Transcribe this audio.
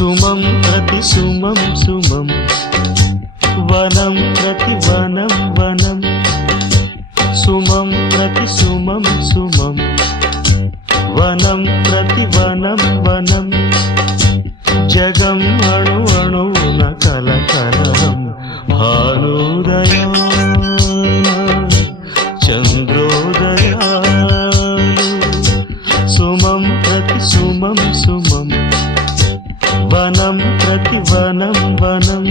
సుమం ప్రతి సుమం సుమం. వనం ప్రతి వనం వనం. సుమం ప్రతి సుమం సుమం. వనం ప్రతి వనం వనం. జగం అణు అణువున కల భానుదయా వనం ప్రతి వనం వనం.